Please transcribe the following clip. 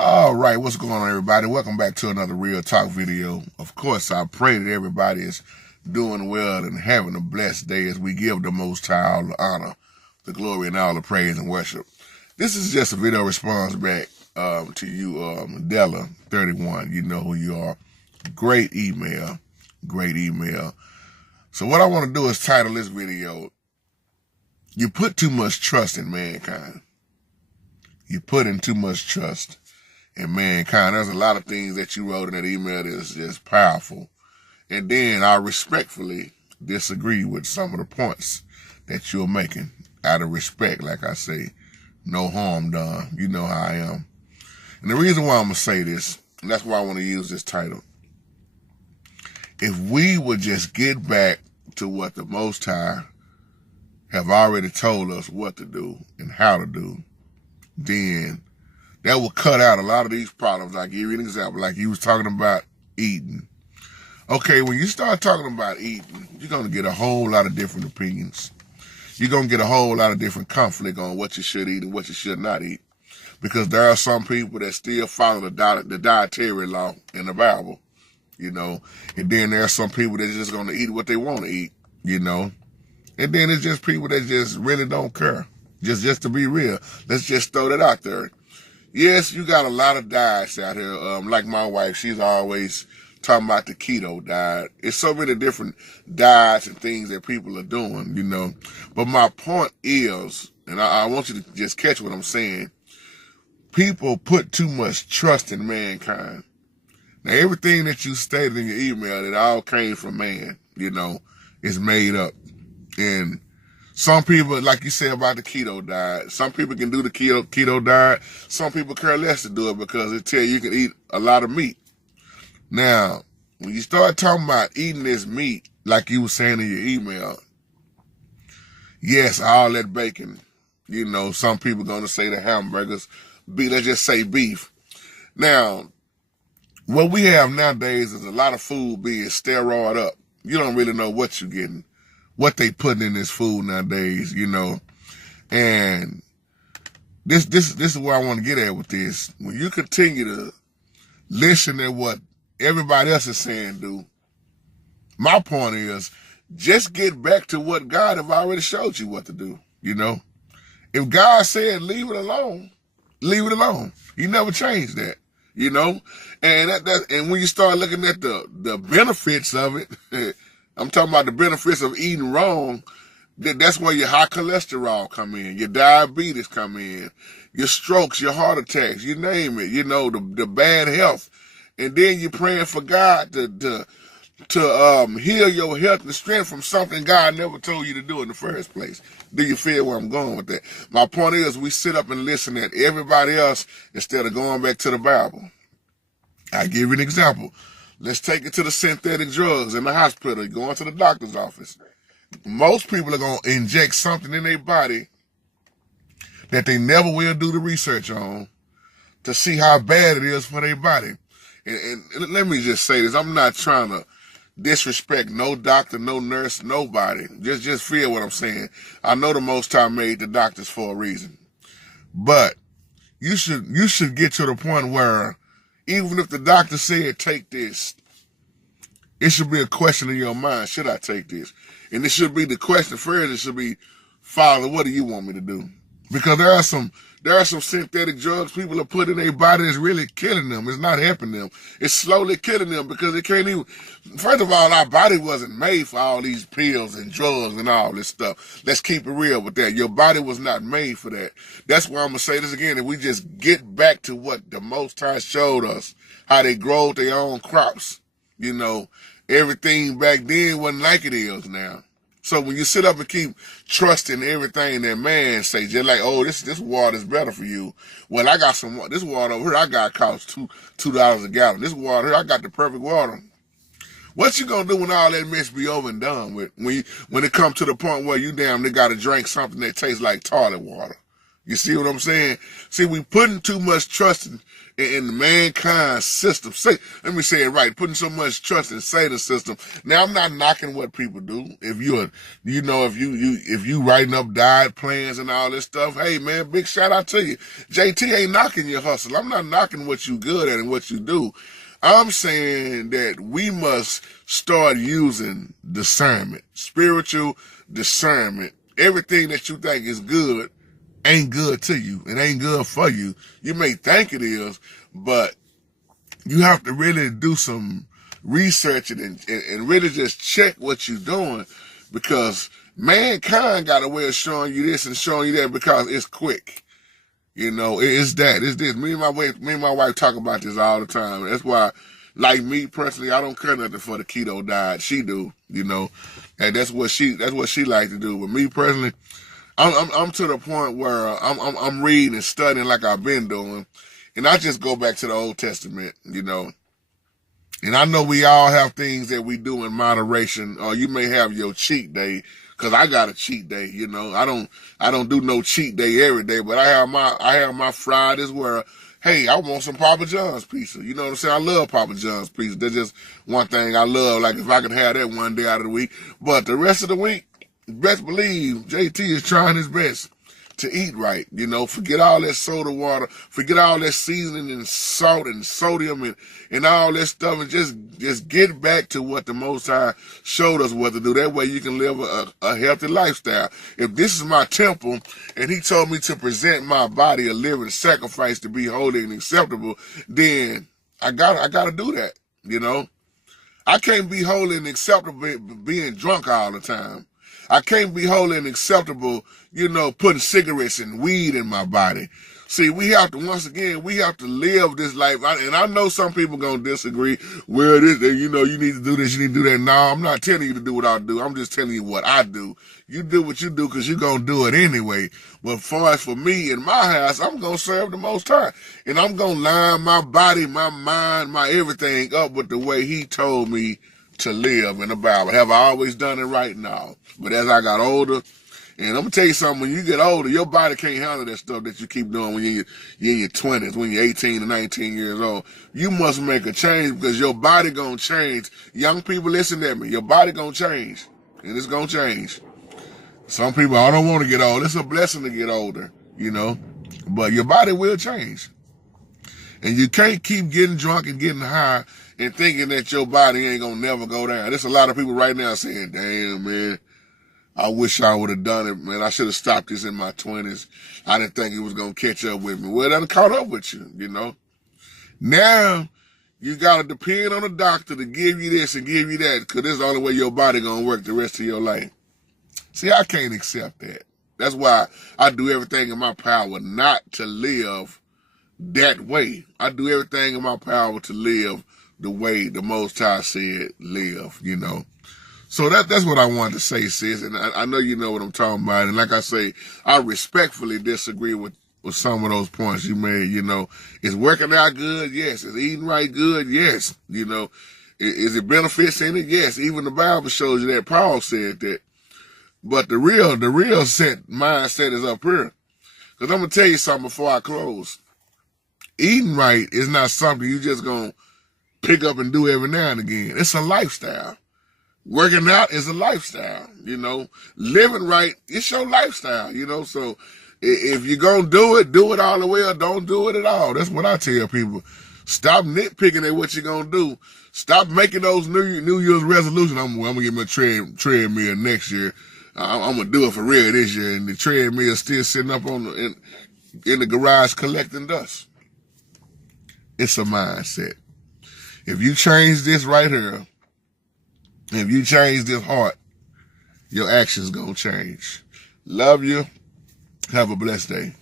All right, what's going on, everybody? Welcome back to another Real Talk video. Of course, I pray that everybody is doing well and having a blessed day as we give the Most High all the honor, the glory, and all the praise and worship. This is just a video response back to you, Della31. You know who you are. Great email. Great email. So what I want to do is title this video, "You Put Too Much Trust in Mankind." You put in too much trust in mankind. There's a lot of things that you wrote in that email that's just powerful. And then I respectfully disagree with some of the points that you're making. Out of respect, like I say, no harm done. You know how I am. And the reason why I'm going to say this, and that's why I want to use this title, if we would just get back to what the Most High have already told us what to do and how to do, then that will cut out a lot of these problems. I'll give you an example, like you was talking about eating. Okay, when you start talking about eating, you're going to get a whole lot of different opinions. You're going to get a whole lot of different conflict on what you should eat and what you should not eat. Because there are some people that still follow the dietary law in the Bible, you know. And then there are some people that's just going to eat what they want to eat, you know. And then it's just people that just really don't care. Just to be real, let's just throw that out there. Yes, you got a lot of diets out here. Like my wife, she's always talking about the keto diet. It's so many different diets and things that people are doing, you know. But my point is, and I want you to just catch what I'm saying, people put too much trust in mankind. Now, everything that you stated in your email, it all came from man, you know, is made up. And some people, like you said about the keto diet, some people can do the keto diet. Some people care less to do it because it tell you can eat a lot of meat. Now, when you start talking about eating this meat, like you were saying in your email, yes, all that bacon, you know, some people going to say the hamburgers, let's just say beef. Now, what we have nowadays is a lot of food being steroid up. You don't really know what you're getting, what they putting in this food nowadays, you know. And this is where I want to get at with this. When you continue to listen to what everybody else is saying, my point is, just get back to what God have already showed you what to do, you know. If God said leave it alone, leave it alone. He never changed that, you know. And and when you start looking at the benefits of it, I'm talking about the benefits of eating wrong. That's where your high cholesterol come in, your diabetes come in, your strokes, your heart attacks, you name it, you know, the bad health. And then you're praying for God to heal your health and strength from something God never told you to do in the first place. Do you feel where I'm going with that? My point is, we sit up and listen at everybody else instead of going back to the Bible. I'll give you an example. Let's take it to the synthetic drugs in the hospital, going to the doctor's office. Most people are going to inject something in their body that they never will do the research on to see how bad it is for their body. And let me just say this. I'm not trying to disrespect no doctor, no nurse, nobody. Just feel what I'm saying. I know the Most High made the doctors for a reason. But you should get to the point where even if the doctor said take this, it should be a question in your mind, should I take this? And it should be the question first, it should be, Father, what do you want me to do? Because there are some synthetic drugs people are putting in their body that's really killing them. It's not helping them. It's slowly killing them because it can't even, first of all, our body wasn't made for all these pills and drugs and all this stuff. Let's keep it real with that. Your body was not made for that. That's why I'm going to say this again. If we just get back to what the Most High showed us, how they grow their own crops, you know, everything back then wasn't like it is now. So when you sit up and keep trusting everything that man say, just like, oh, this water is better for you. Well, I got this water over here, I got cost $2 a gallon. This water here, I got the perfect water. What you gonna do when all that mess be over and done with? When it comes to the point where you damn near gotta drink something that tastes like toilet water. You see what I'm saying? See, we putting too much trust in the mankind system. Let me say it right. Putting so much trust in Satan's system. Now, I'm not knocking what people do. If you writing up diet plans and all this stuff, hey man, big shout out to you. JT ain't knocking your hustle. I'm not knocking what you good at and what you do. I'm saying that we must start using discernment, spiritual discernment. Everything that you think is good ain't good to you. It ain't good for you. You may think it is, but you have to really do some research and really just check what you're doing, because mankind got a way of showing you this and showing you that because it's quick. You know, it's this. Me and my wife talk about this all the time. That's why, like me personally, I don't care nothing for the keto diet. She do, you know, and that's what she like to do. But me personally, I'm to the point where I'm reading and studying like I've been doing, and I just go back to the Old Testament, you know. And I know we all have things that we do in moderation, or you may have your cheat day. Cause I got a cheat day, you know. I don't do no cheat day every day, but I have my Fridays where, hey, I want some Papa John's pizza. You know what I'm saying? I love Papa John's pizza. That's just one thing I love. Like if I could have that one day out of the week, but the rest of the week, best believe JT is trying his best to eat right. You know, forget all that soda water, forget all that seasoning and salt and sodium and all that stuff, and just get back to what the Most High showed us what to do. That way you can live a healthy lifestyle. If this is my temple and he told me to present my body a living sacrifice to be holy and acceptable, then I gotta do that, you know. I can't be holy and acceptable being drunk all the time. I can't be holy and acceptable, you know, putting cigarettes and weed in my body. See, we have to live this life. And I know some people going to disagree. Well, you know, you need to do this, you need to do that. No, I'm not telling you to do what I do. I'm just telling you what I do. You do what you do because you're going to do it anyway. But as far as for me in my house, I'm going to serve the Most High. And I'm going to line my body, my mind, my everything up with the way he told me to live in the Bible. Have I always done it right? No. But as I got older, and I'm going to tell you something, when you get older, your body can't handle that stuff that you keep doing when you're in your 20s, when you're 18 and 19 years old. You must make a change because your body going to change. Young people, listen to me. Your body going to change, and it's going to change. Some people, I don't want to get old. It's a blessing to get older, you know, but your body will change. And you can't keep getting drunk and getting high and thinking that your body ain't going to never go down. There's a lot of people right now saying, damn, man, I wish I would have done it, man. I should have stopped this in my 20s. I didn't think it was going to catch up with me. Well, it done caught up with you, you know. Now, you got to depend on a doctor to give you this and give you that, because this is the only way your body going to work the rest of your life. See, I can't accept that. That's why I do everything in my power not to live that way. I do everything in my power to live the way the Most High said live, you know. So that's what I wanted to say, sis. And I know you know what I'm talking about. And like I say, I respectfully disagree with some of those points you made. You know, is working out good? Yes. Is eating right good? Yes. You know, is it benefits in it? Yes. Even the Bible shows you that. Paul said that. But the real mindset is up here. Because I'm going to tell you something before I close. Eating right is not something you just going to pick up and do every now and again. It's a lifestyle. Working out is a lifestyle, you know. Living right, it's your lifestyle, you know. So if you're going to do it all the way or don't do it at all. That's what I tell people. Stop nitpicking at what you're going to do. Stop making those New Year's resolutions. I'm going to get my treadmill next year. I'm going to do it for real this year. And the treadmill is still sitting up in the garage collecting dust. It's a mindset. If you change this right here, if you change this heart, your actions gonna change. Love you. Have a blessed day.